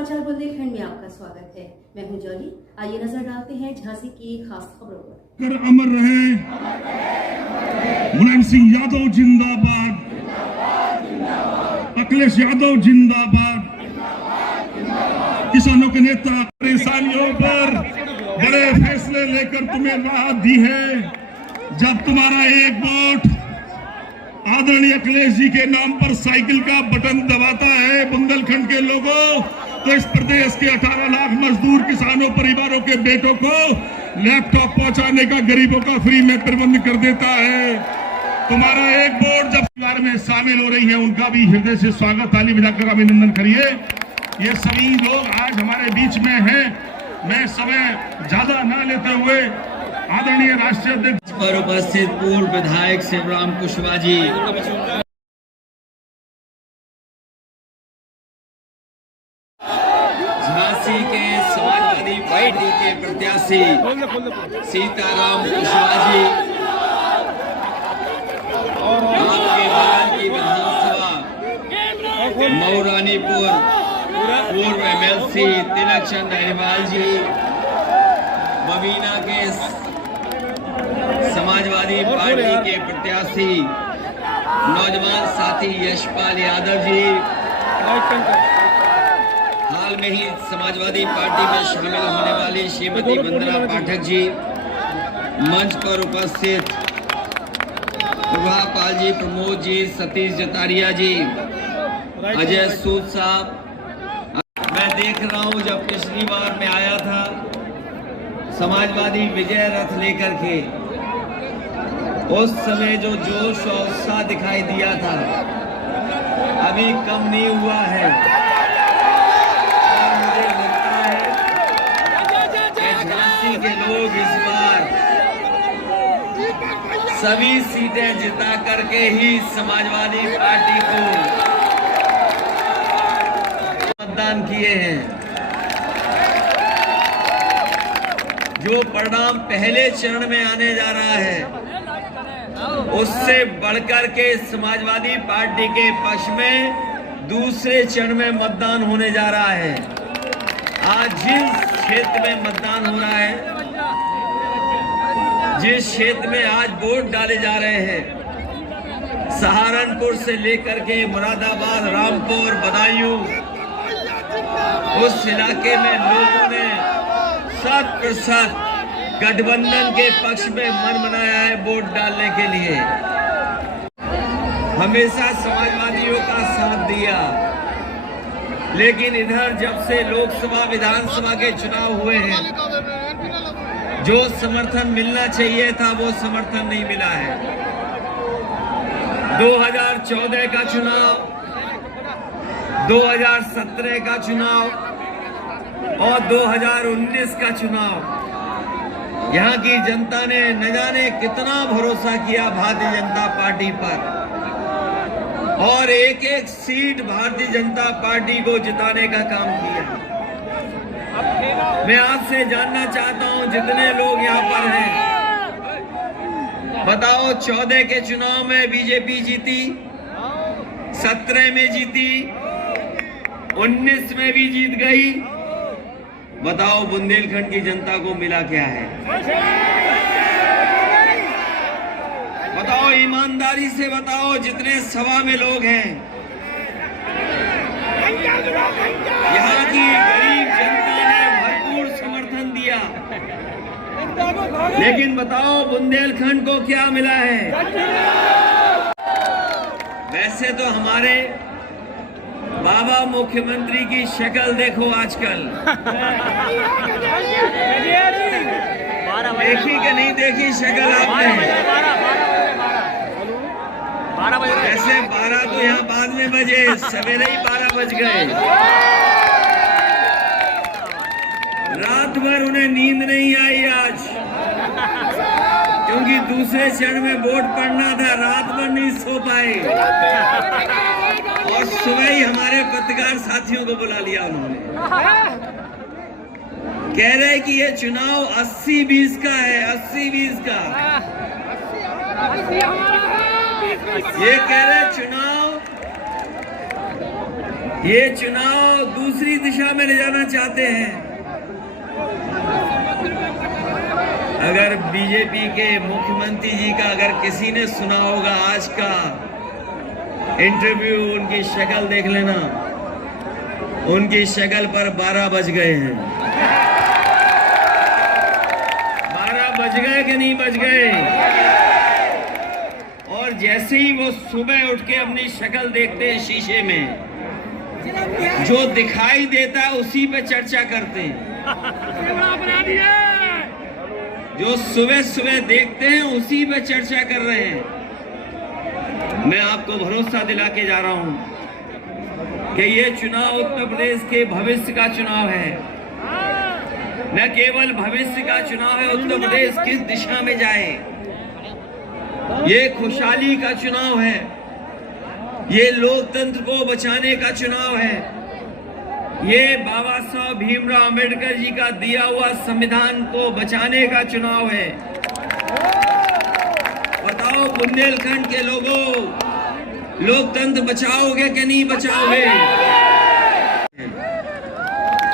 समाचार बुंदेलखंड में आपका स्वागत है। मैं हूं जॉली। आइए नजर डालते हैं झांसी की खास खबरों पर। अमर रहे मुलायम सिंह यादव जिंदाबाद, अखिलेश यादव जिंदाबाद। किसानों के नेता परेशानियों पर बड़े फैसले लेकर तुम्हें राहत दी है। जब तुम्हारा एक वोट आदरणीय अखिलेश जी के नाम पर साइकिल का बटन दबाता है बुंदेलखंड के लोगों, तो इस प्रदेश के 18 लाख मजदूर किसानों परिवारों के बेटों को लैपटॉप पहुंचाने का, गरीबों का फ्री में प्रबंध कर देता है। तुम्हारा एक वोट जब परिवार में शामिल हो रही है, उनका भी हृदय से स्वागत, ताली बजाकर अभिनंदन करिए। ये सभी लोग आज हमारे बीच में हैं। मैं समय ज्यादा न लेते हुए आदरणीय राष्ट्रीय अध्यक्ष पर उपस्थित पूर्व विधायक शिवराम कुशवाहा जी, झांसी के समाजवादी पार्टी के प्रत्याशी सीताराम कुशवाहा जी, आपके बगल की विधानसभा मऊरानीपुर पूर्व एमएलसी तिलक चंद अग्रवाल जी, बबीना के समाजवादी पार्टी के प्रत्याशी नौजवान साथी यशपाल यादव जी, हाल में ही समाजवादी पार्टी में शामिल होने वाली श्रीमती वंदना पाठक जी, मंच पर उपस्थित प्रभा पाल जी, प्रमोद जी, सतीश जतारिया जी, अजय सूद साहब। मैं देख रहा हूं जब पिछली बार मैं आया था समाजवादी विजय रथ लेकर के, उस समय जो जोश और उत्साह दिखाई दिया था अभी कम नहीं हुआ है। और मुझे लगता है कि झांसी के लोग इस बार सभी सीटें जिता करके ही समाजवादी पार्टी को मतदान किए हैं। जो परिणाम पहले चरण में आने जा रहा है उससे बढ़कर के समाजवादी पार्टी के पक्ष में दूसरे चरण में मतदान होने जा रहा है। आज जिस क्षेत्र में मतदान हो रहा है, जिस क्षेत्र में आज वोट डाले जा रहे हैं, सहारनपुर से लेकर के मुरादाबाद, रामपुर, बदायूं, उस इलाके में लोगों ने 100% गठबंधन के पक्ष में मन बनाया है वोट डालने के लिए। हमेशा समाजवादियों का साथ दिया, लेकिन इधर जब से लोकसभा विधानसभा के चुनाव हुए हैं, जो समर्थन मिलना चाहिए था वो समर्थन नहीं मिला है। 2014 का चुनाव, 2017 का चुनाव और 2019 का चुनाव, यहाँ की जनता ने न जाने कितना भरोसा किया भारतीय जनता पार्टी पर, और एक एक सीट भारतीय जनता पार्टी को जिताने का काम किया। मैं आपसे जानना चाहता हूं, जितने लोग यहाँ पर हैं, बताओ 14 के चुनाव में बीजेपी जीती, 17 में जीती, 19 में भी जीत गई। बताओ बुंदेलखंड की जनता को मिला क्या है? बताओ ईमानदारी से बताओ, जितने सभा में लोग हैं, यहाँ की गरीब जनता ने भरपूर समर्थन दिया, लेकिन बताओ बुंदेलखंड को क्या मिला है? वैसे तो हमारे बाबा मुख्यमंत्री की शक्ल देखो आजकल, देखी कि नहीं देखी शक्ल आपने? ऐसे 12 तो यहाँ बाद में बजे, सवेरे ही 12 बज गए। रात भर उन्हें नींद नहीं आई आज, क्योंकि दूसरे चरण में वोट पड़ना था, रात भर नहीं सो पाए और सुबह ही हमारे पत्रकार साथियों को बुला लिया उन्होंने। कह रहे कि ये चुनाव 80-20 का है, 80-20 का। ये कह रहे ये चुनाव दूसरी दिशा में ले जाना चाहते हैं। अगर बीजेपी के मुख्यमंत्री जी का अगर किसी ने सुना होगा आज का इंटरव्यू, उनकी शक्ल देख लेना, उनकी शक्ल पर 12 बज गए हैं। 12 बज गए कि नहीं बज गए? और जैसे ही वो सुबह उठ के अपनी शक्ल देखते हैं शीशे में, जो दिखाई देता है उसी पे चर्चा करते हैं। जो सुबह सुबह देखते हैं उसी पे चर्चा कर रहे हैं। मैं आपको भरोसा दिला के जा रहा हूं कि ये चुनाव उत्तर प्रदेश के भविष्य का चुनाव है। न केवल भविष्य का चुनाव है, उत्तर प्रदेश किस दिशा में जाए, ये खुशहाली का चुनाव है, ये लोकतंत्र को बचाने का चुनाव है, ये बाबा साहब भीमराव अंबेडकर जी का दिया हुआ संविधान को बचाने का चुनाव है। बताओ बुंदेलखंड के लोगों, लोकतंत्र बचाओगे कि नहीं बचाओगे?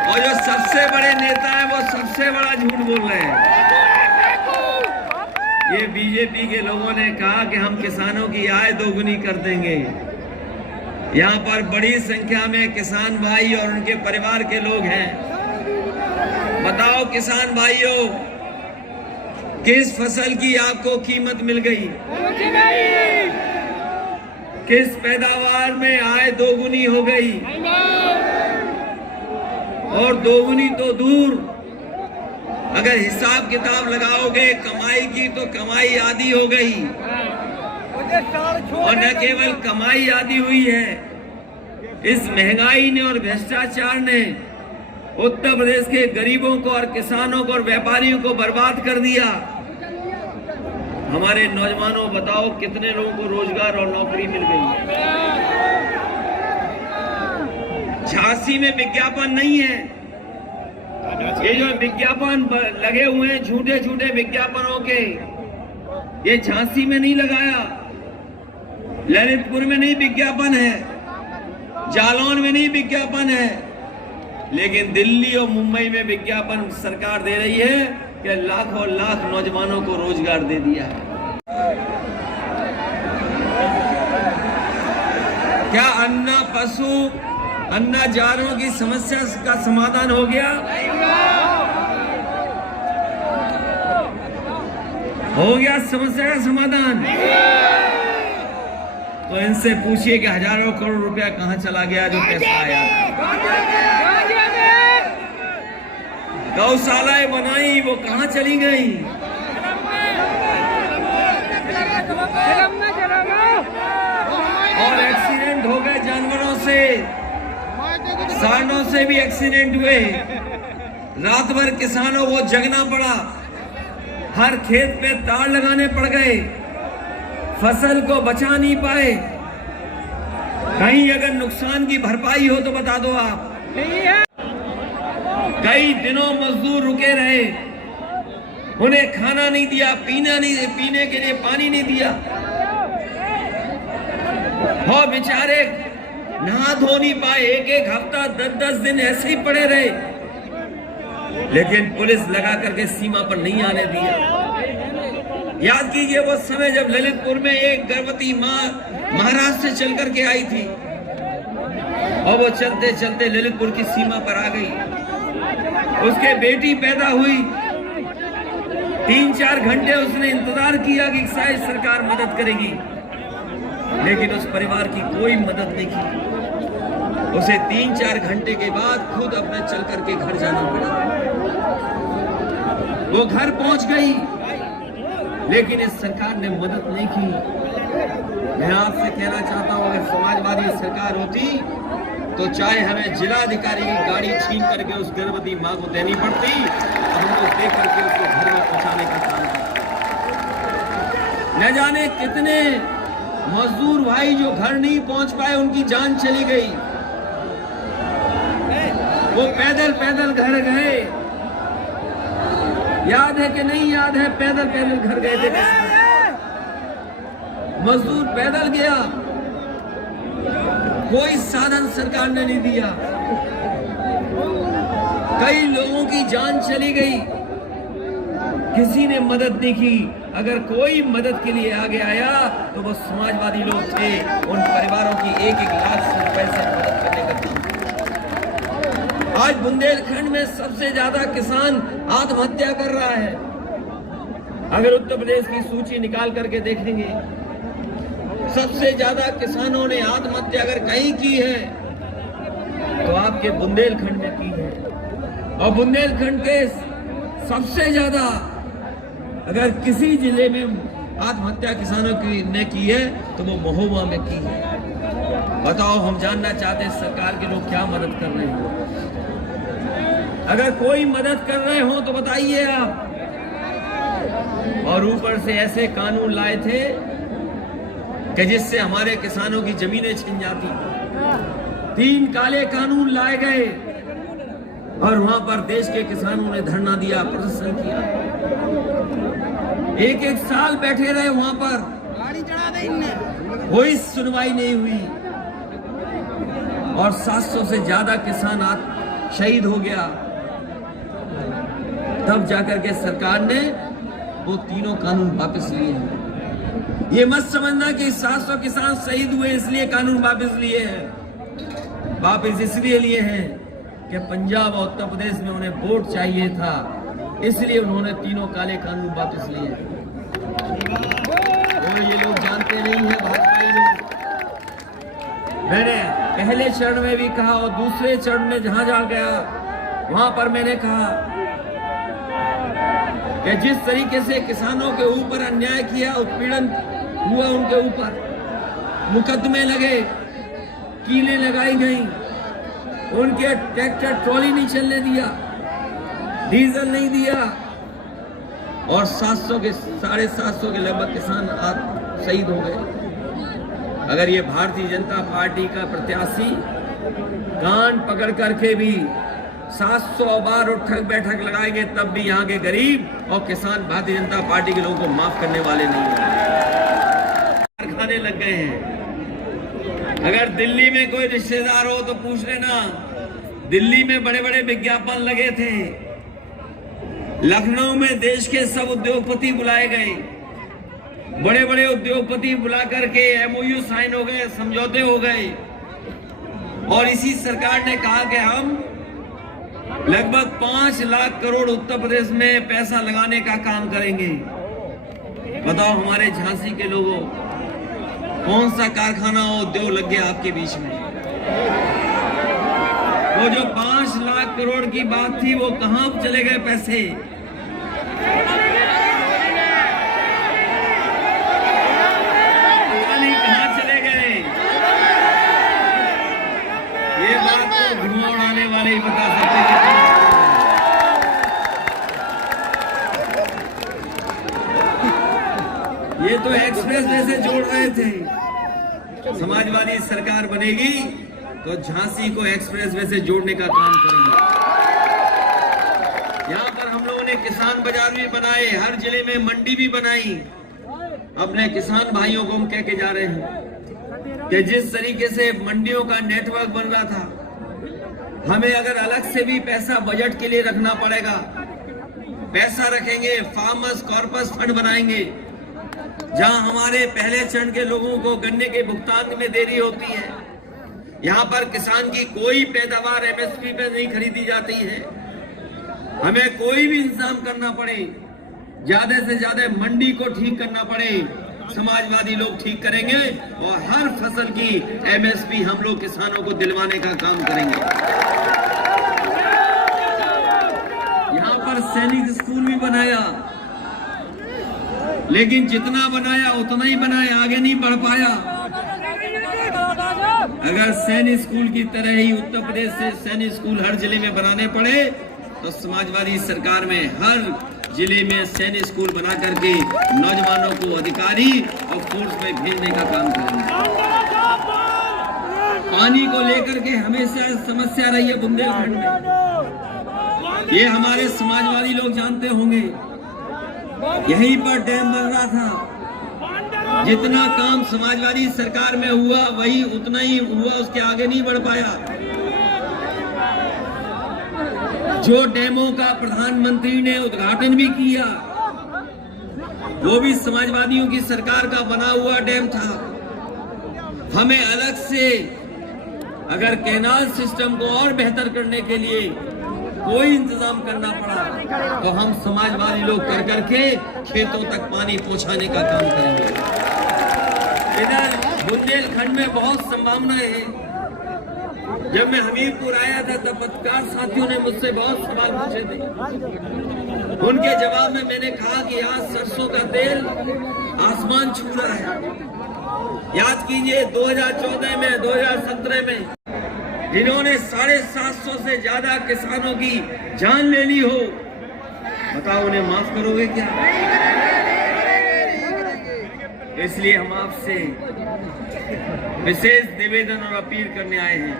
और जो सबसे बड़े नेता हैं वो सबसे बड़ा झूठ बोल रहे हैं। ये बीजेपी के लोगों ने कहा कि हम किसानों की आय दोगुनी कर देंगे। यहाँ पर बड़ी संख्या में किसान भाई और उनके परिवार के लोग हैं। बताओ किसान भाइयों, किस फसल की आपको कीमत मिल गई? किस पैदावार में आय दोगुनी हो गई? और दोगुनी तो दूर, अगर हिसाब किताब लगाओगे कमाई की तो कमाई आधी हो गई। और न केवल कमाई आधी हुई है, इस महंगाई ने और भ्रष्टाचार ने उत्तर प्रदेश के गरीबों को और किसानों को और व्यापारियों को बर्बाद कर दिया। हमारे नौजवानों, बताओ कितने लोगों को रोजगार और नौकरी मिल गई? झांसी में विज्ञापन नहीं है। ये जो विज्ञापन लगे हुए हैं, झूठे झूठे विज्ञापनों के, ये झांसी में नहीं लगाया, ललितपुर में नहीं विज्ञापन है, जालौन में नहीं विज्ञापन है, लेकिन दिल्ली और मुंबई में विज्ञापन सरकार दे रही है कि लाखों लाख नौजवानों को रोजगार दे दिया है। क्या अन्ना पशु अन्ना जानवरों की समस्या का समाधान हो गया? हो गया समस्या का समाधान? तो इनसे पूछिए कि हजारों करोड़ रुपया कहां चला गया जो पैसा आया था। गौशालाएं बनाई, वो कहां चली गई? और एक्सीडेंट हो गए जानवरों से, सांडों से भी एक्सीडेंट हुए। रात भर किसानों को जगना पड़ा, हर खेत पे तार लगाने पड़ गए, फसल को बचा नहीं पाए। कहीं अगर नुकसान की भरपाई हो तो बता दो आप। कई दिनों मजदूर रुके रहे, उन्हें खाना नहीं दिया, पीने के लिए पानी नहीं दिया, और बेचारे नहा धो नहीं पाए। एक हफ्ता 10-10 दिन ऐसे ही पड़े रहे, लेकिन पुलिस लगा करके सीमा पर नहीं आने दिया। याद कीजिए वो समय जब ललितपुर में एक गर्भवती मां महाराष्ट्र से चल करके आई थी, और वो चलते चलते ललितपुर की सीमा पर आ गई। उसके बेटी पैदा हुई, 3-4 घंटे उसने इंतजार किया कि शायद सरकार मदद करेगी, लेकिन उस परिवार की कोई मदद नहीं की। उसे 3-4 घंटे के बाद खुद अपने चल करके घर जाना पड़ा। वो घर पहुंच गई, लेकिन इस सरकार ने मदद नहीं की। मैं आपसे कहना चाहता हूं, अगर समाजवादी सरकार होती तो चाहे हमें जिलाधिकारी की गाड़ी छीन करके उस गर्भवती मां को देनी पड़ती, हम लोग दे करके उसको घर में पहुंचाने का काम करते। न जाने कितने मजदूर भाई जो घर नहीं पहुंच पाए, उनकी जान चली गई। वो पैदल पैदल घर गए। याद है कि नहीं याद है? पैदल पैदल घर गए थे, मजदूर पैदल गया, कोई साधन सरकार ने नहीं दिया। कई लोगों की जान चली गई, किसी ने मदद नहीं की। अगर कोई मदद के लिए आगे आया तो वो समाजवादी लोग थे। उन परिवारों की 1-1 लाख रुपए से मदद करने का काम। आज बुंदेलखंड में सबसे ज्यादा किसान आत्महत्या कर रहा है। अगर उत्तर प्रदेश की सूची निकाल करके देखेंगे, सबसे ज्यादा किसानों ने आत्महत्या अगर कहीं की है तो आपके बुंदेलखंड में की है। और बुंदेलखंड के सबसे ज्यादा अगर किसी जिले में आत्महत्या किसानों की ने की है तो वो महोबा में की है। बताओ, हम जानना चाहते हैं सरकार के लोग क्या मदद कर रहे हैं। अगर कोई मदद कर रहे हो तो बताइए आप। और ऊपर से ऐसे कानून लाए थे कि जिससे हमारे किसानों की जमीनें छिन जाती। 3 काले कानून लाए गए और वहां पर देश के किसानों ने धरना दिया, प्रदर्शन किया। 1-1 साल बैठे रहे वहां पर, कोई सुनवाई नहीं हुई और 700 से ज्यादा किसान शहीद हो गया। तब जाकर के सरकार ने वो तीनों कानून वापस लिए हैं। ये मत समझना कि 700 किसान शहीद हुए इसलिए कानून वापस लिए हैं। वापस इसलिए लिए हैं कि पंजाब और उत्तर प्रदेश में उन्हें वोट चाहिए था, इसलिए उन्होंने तीनों काले कानून वापस लिए। और ये लोग जानते नहीं है, भाजपाई लोग। मैंने पहले चरण में भी कहा और दूसरे चरण में जहां जा गया वहां पर मैंने कहा कि जिस तरीके से किसानों के ऊपर अन्याय किया, उत्पीड़न हुआ, उनके ऊपर मुकदमे लगे, कीलें लगाई गई, उनके ट्रैक्टर ट्रॉली नहीं चलने दिया, डीजल नहीं दिया और 700 के 750 के लगभग किसान शहीद हो गए। अगर ये भारतीय जनता पार्टी का प्रत्याशी कान पकड़ करके भी 700 बार उठक बैठक लगाएंगे तब भी यहाँ के गरीब और किसान भारतीय जनता पार्टी के लोगों को माफ करने वाले नहीं हैं। कारखाने लग गए हैं। अगर दिल्ली में कोई रिश्तेदार हो तो पूछ लेना, दिल्ली में बड़े बड़े विज्ञापन लगे थे। लखनऊ में देश के सब उद्योगपति बुलाए गए, बड़े बड़े उद्योगपति बुला करके MOU साइन हो गए, समझौते हो गए और इसी सरकार ने कहा कि हम लगभग 5 लाख करोड़ उत्तर प्रदेश में पैसा लगाने का काम करेंगे। बताओ हमारे झांसी के लोगों, कौन सा कारखाना उद्योग लग गया आपके बीच में? वो जो 5 लाख करोड़ की बात थी वो कहां चले गए पैसे? कहां चले गए? ये बात तो धुआं उड़ाने वाले ही बता सकते हैं। ये तो एक्सप्रेस वे से जोड़ रहे थे। समाजवादी सरकार बनेगी तो झांसी को एक्सप्रेस वे से जोड़ने का काम करेंगे। यहाँ पर हम लोगों ने किसान बाजार भी बनाए, हर जिले में मंडी भी बनाई। अपने किसान भाइयों को हम कह के जा रहे हैं कि जिस तरीके से मंडियों का नेटवर्क बन रहा था, हमें अगर अलग से भी पैसा बजट के लिए रखना पड़ेगा, पैसा रखेंगे, फार्मर्स कॉर्पस फंड बनाएंगे, जहां हमारे पहले चरण के लोगों को गन्ने के भुगतान में देरी होती है। यहाँ पर किसान की कोई पैदावार MSP पे नहीं खरीदी जाती है। हमें कोई भी इंतजाम करना पड़े, ज्यादा से ज्यादा मंडी को ठीक करना पड़े, समाजवादी लोग ठीक करेंगे और हर फसल की MSP हम लोग किसानों को दिलवाने का काम करेंगे। यहाँ पर सैनिक स्कूल भी बनाया, लेकिन जितना बनाया उतना ही बनाया, आगे नहीं बढ़ पाया। अगर सैनिक स्कूल की तरह ही उत्तर प्रदेश से सैनिक स्कूल हर जिले में बनाने पड़े तो समाजवादी सरकार में हर जिले में सैनिक स्कूल बना करके नौजवानों को अधिकारी और फोर्स में भेजने का काम करेंगे। पानी को लेकर के हमेशा समस्या रही है बुंदेलखंड में, ये हमारे समाजवादी लोग जानते होंगे। यहीं पर डैम बन रहा था, जितना काम समाजवादी सरकार में हुआ वही उतना ही हुआ, उसके आगे नहीं बढ़ पाया। जो डैमों का प्रधानमंत्री ने उद्घाटन भी किया वो भी समाजवादियों की सरकार का बना हुआ डैम था। हमें अलग से अगर कैनाल सिस्टम को और बेहतर करने के लिए कोई इंतजाम करना पड़ा तो हम समाजवादी लोग कर करके खेतों तक पानी पहुंचाने का काम करेंगे। इधर बुंदेलखंड में बहुत संभावनाएं हैं। जब मैं हमीरपुर आया था तब पत्रकार साथियों ने मुझसे बहुत सवाल पूछे थे। उनके जवाब में मैंने कहा कि आज सरसों का तेल आसमान छू रहा है। याद कीजिए 2014 में 2017 में जिन्होंने 750 से ज्यादा किसानों की जान ले ली हो, बताओ उन्हें माफ करोगे क्या? इसलिए हम आपसे विशेष निवेदन और अपील करने आए हैं।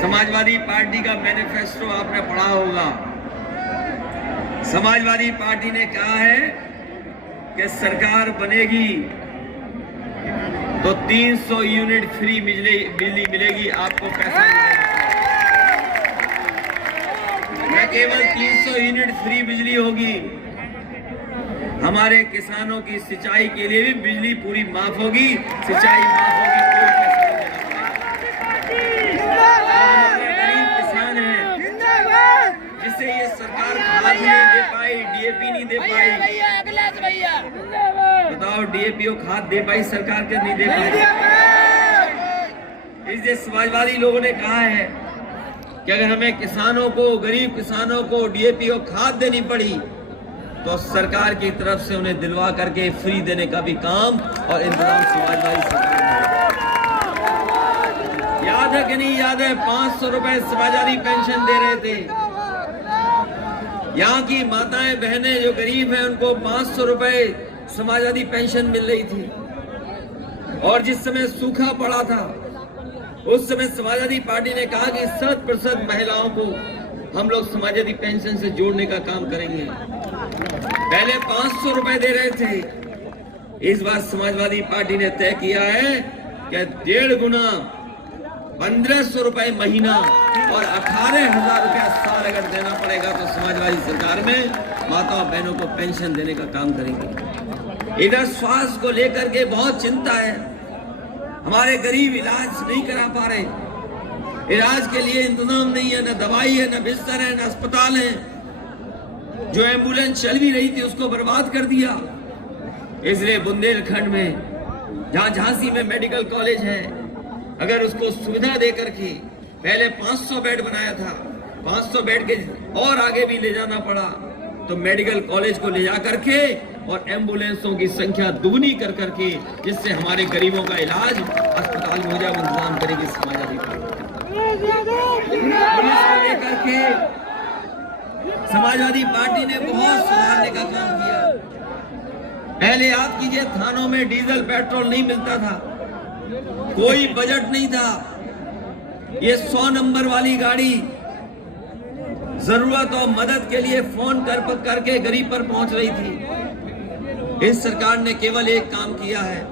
समाजवादी पार्टी का मैनिफेस्टो आपने पढ़ा होगा। समाजवादी पार्टी ने कहा है कि सरकार बनेगी तो 300 यूनिट फ्री बिजली मिलेगी, आपको पैसा न केवल 300 यूनिट फ्री बिजली होगी, हमारे किसानों की सिंचाई के लिए भी बिजली पूरी माफ होगी, सिंचाई माफ होगी, कोई पैसा नहीं देना पड़ेगा। गरीब किसान है जिसे ये सरकार खाद नहीं दे पाई, डीएपी नहीं दे पाई, बताओ डीएपी और खाद दे पाई सरकार के नहीं दे पाई। इसलिए समाजवादी लोगों ने कहा है कि अगर हमें किसानों को, गरीब किसानों को डीएपी और खाद देनी पड़ी तो सरकार की तरफ से उन्हें दिलवा करके फ्री देने का भी काम और इंतजाम समाजवादी सरकार ने। याद है कि नहीं याद है? 500 रुपए समाजवादी पेंशन दे रहे थे। यहाँ की माताएं बहनें जो गरीब हैं उनको 500 रुपए समाजवादी पेंशन मिल रही थी। और जिस समय सूखा पड़ा था उस समय समाजवादी पार्टी ने कहा कि 100% महिलाओं को हम लोग समाजवादी पेंशन से जोड़ने का काम करेंगे। पहले 500 रुपए दे रहे थे, इस बार समाजवादी पार्टी ने तय किया है कि 1.5 गुना 1500 रुपए महीना और 18,000 रुपया साल अगर देना पड़ेगा तो समाजवादी सरकार में माताओं बहनों को पेंशन देने का काम करेंगे। इधर स्वास्थ्य को लेकर के बहुत चिंता है। हमारे गरीब इलाज नहीं करा पा रहे, इलाज के लिए इंतजाम नहीं है, न दवाई है, न बिस्तर है, न अस्पताल है। जो एम्बुलेंस चल भी रही थी उसको बर्बाद कर दिया। इसलिए बुंदेलखंड में जहां झांसी में मेडिकल कॉलेज है, अगर उसको सुविधा देकर के पहले 500 बेड बनाया था, 500 बेड के और आगे भी ले जाना पड़ा, तो मेडिकल कॉलेज को ले जा करके और एम्बुलेंसों की संख्या दुगनी कर करके जिससे हमारे गरीबों का इलाज अस्पताल में हो जाए, इंतजाम करेगी समाजवादी पुलिस को लेकर के समाजवादी पार्टी ने बहुत सुधारने का काम किया। पहले याद कीजिए थानों में डीजल पेट्रोल नहीं मिलता था, कोई बजट नहीं था। ये 100 नंबर वाली गाड़ी जरूरत और मदद के लिए फोन करके गरीब पर पहुंच रही थी। इस सरकार ने केवल एक काम किया है,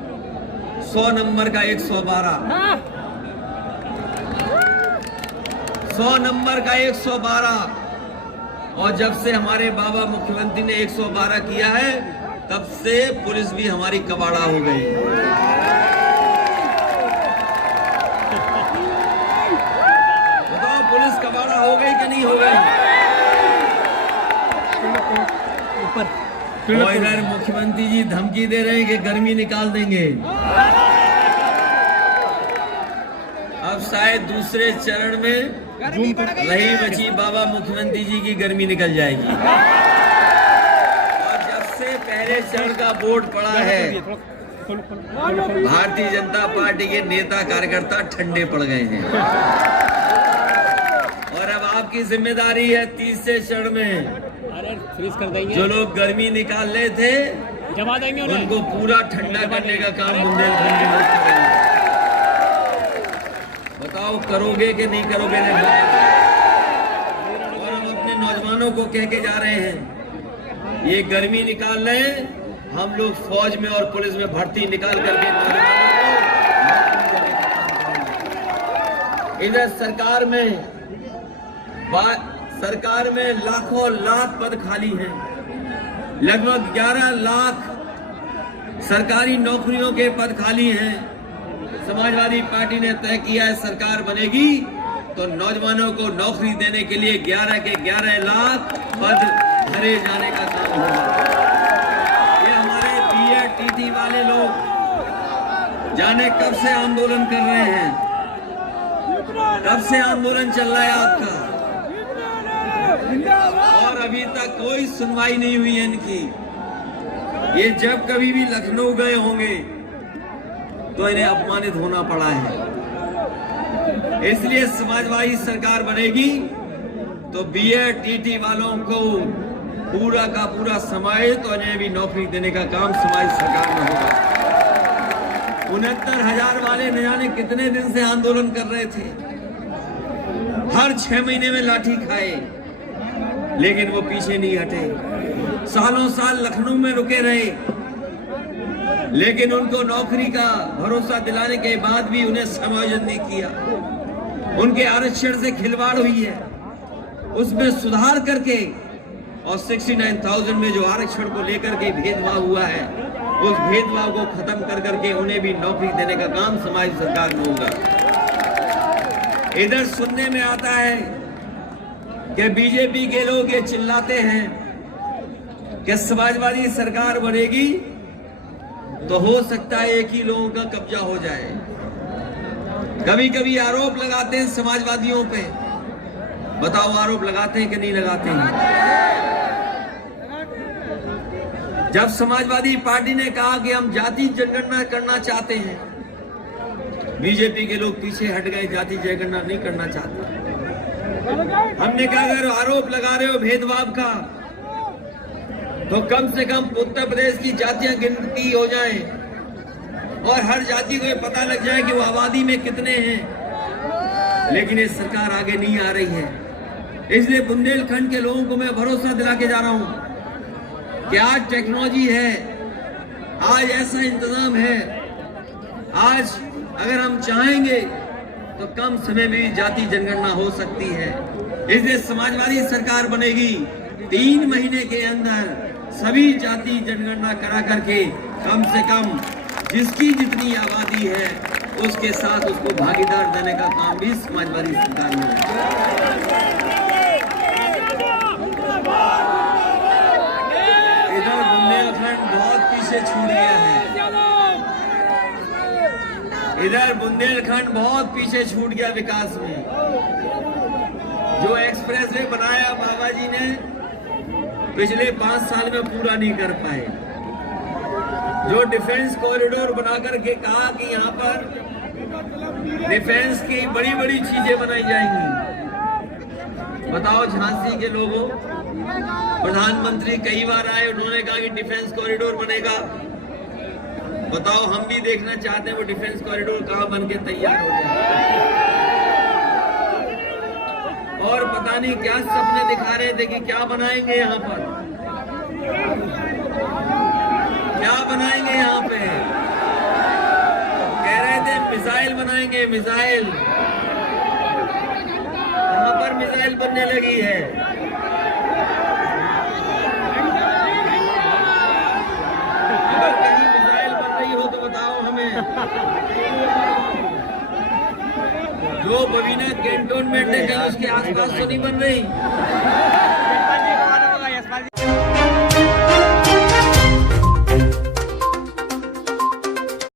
100 नंबर का 112, 100 नंबर का 112। और जब से हमारे बाबा मुख्यमंत्री ने 112 किया है तब से पुलिस भी हमारी कबाड़ा हो गई। बताओ पुलिस कबाड़ा हो गई कि नहीं हो गई? और इधर मुख्यमंत्री जी धमकी दे रहे हैं कि गर्मी निकाल देंगे। अब शायद दूसरे चरण में रही बची बाबा मुख्यमंत्री जी की गर्मी निकल जाएगी। और जब से पहले चरण का बोर्ड पड़ा है, भारतीय जनता पार्टी के नेता कार्यकर्ता ठंडे पड़ गए हैं। और अब आपकी जिम्मेदारी है तीसरे चरण में जो लोग गर्मी निकाल रहे थे जमा देंगे, उनको पूरा ठंडा करने का काम बुंदेलखंड के लोग करेंगे। बताओ करोगे कि नहीं करोगे? और हम अपने नौजवानों को कह के जा रहे हैं, ये गर्मी निकाल रहे हैं, हम लोग फौज में और पुलिस में भर्ती निकाल करके नौजवानों को नौकरी देने का काम करेंगे। इधर सरकार में सरकार में लाखों लाख पद खाली हैं। लगभग 11 लाख सरकारी नौकरियों के पद खाली हैं। समाजवादी पार्टी ने तय किया है सरकार बनेगी तो नौजवानों को नौकरी देने के लिए 11 के 11 लाख पद भरे जाने का काम होगा। ये हमारे बीएड टीटी वाले लोग जाने कब से आंदोलन कर रहे हैं, कब से आंदोलन चल रहा है आपका, और अभी तक कोई सुनवाई नहीं हुई है इनकी। ये जब कभी भी लखनऊ गए होंगे तो इन्हें अपमानित होना पड़ा है। इसलिए समाजवादी सरकार बनेगी तो बीएड टीटी वालों को पूरा का पूरा समाहित और इन्हें भी नौकरी देने का काम समाज सरकार में होगा। 69,000 वाले न जाने कितने दिन से आंदोलन कर रहे थे, हर 6 महीने में लाठी खाए, लेकिन वो पीछे नहीं हटे। सालों साल लखनऊ में रुके रहे, लेकिन उनको नौकरी का भरोसा दिलाने के बाद भी उन्हें समायोजन नहीं किया। उनके आरक्षण से खिलवाड़ हुई है, उसमें सुधार करके और 69,000 में जो आरक्षण को लेकर के भेदभाव हुआ है उस भेदभाव को खत्म कर करके उन्हें भी नौकरी देने का काम समाज सरकार में होगा। इधर सुनने में आता है कि बीजेपी के लोग ये चिल्लाते हैं कि समाजवादी सरकार बनेगी तो हो सकता है एक ही लोगों का कब्जा हो जाए। कभी कभी आरोप लगाते हैं समाजवादियों पे, बताओ आरोप लगाते हैं कि नहीं लगाते हैं? जब समाजवादी पार्टी ने कहा कि हम जाति जनगणना करना चाहते हैं, बीजेपी के लोग पीछे हट गए, जाति जनगणना नहीं करना चाहते। हमने कहा अगर आरोप लगा रहे हो भेदभाव का तो कम से कम उत्तर प्रदेश की जातियां गिनती हो जाएं और हर जाति को ये पता लग जाए कि वो आबादी में कितने हैं। लेकिन ये सरकार आगे नहीं आ रही है। इसलिए बुंदेलखंड के लोगों को मैं भरोसा दिला के जा रहा हूं कि आज टेक्नोलॉजी है, आज ऐसा इंतजाम है, आज अगर हम चाहेंगे तो कम समय में भी जाति जनगणना हो सकती है। इसलिए समाजवादी सरकार बनेगी 3 महीने के अंदर सभी जाति जनगणना करा करके कम से कम जिसकी जितनी आबादी है उसके साथ उसको भागीदार देने का काम भी समाजवादी सरकार में होगा। इधर बुंदेलखंड बहुत पीछे छूट गया है, इधर बुंदेलखंड बहुत पीछे छूट गया विकास में। जो एक्सप्रेस वे बनाया बाबा जी ने पिछले 5 साल में पूरा नहीं कर पाए। जो डिफेंस कॉरिडोर बना करके कहा कि यहाँ पर डिफेंस की बड़ी बड़ी चीजें बनाई जाएंगी। बताओ झांसी के लोगों, प्रधानमंत्री कई बार आए, उन्होंने कहा कि डिफेंस कॉरिडोर बनेगा। बताओ हम भी देखना चाहते हैं वो डिफेंस कॉरिडोर कहाँ बन के तैयार हो जाए। और पता नहीं क्या सपने दिखा रहे थे कि क्या बनाएंगे यहाँ पर, क्या बनाएंगे यहाँ पे। कह रहे थे मिसाइल बनाएंगे, मिसाइल। यहाँ पर मिसाइल बनने लगी है। अगर कहीं मिसाइल बन रही हो तो बताओ हमें। जो बबीना कैंटोनमेंट है कहीं उसके आसपास तो नहीं बन रही?